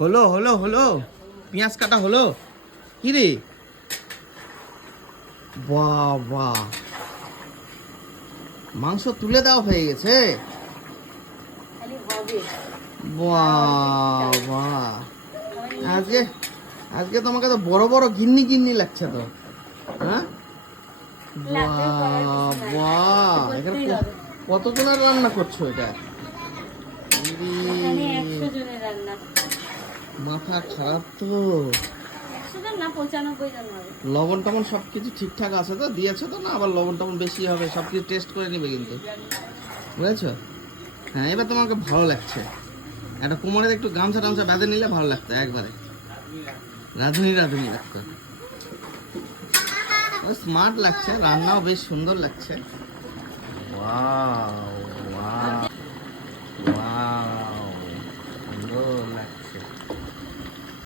হলো হলো হলো। পেঁয়াজ কাটা হলো? কি রে? বাবা। মাংস তুলে দেওয়া হয়ে গেছে? বাবা। আজকে আজকে তোমাকে তো বড় বড় গিন্নি গিন্নি লাগছে তো। হ্যাঁ? বাবা। কতজনের রান্না করছ এটা? মাথা খারাপ তো। লবণ টবণ সব কিছু ঠিকঠাক আছে তো? দিয়েছ তো না? আবার লবণ টবণ বেশি হবে সব কিছু টেস্ট করে নিবে কিন্তু। বুঝেছ? হ্যাঁ এবার তোমাকে ভালো লাগছে। একটা কোমরে একটু গামছা টামছা বেঁধে নিলে ভালো লাগতো একবারে। রাঁধুনি রাঁধুনি লাগতো স্মার্ট লাগছে রান্নাও বেশ সুন্দর লাগছে। ওয়াও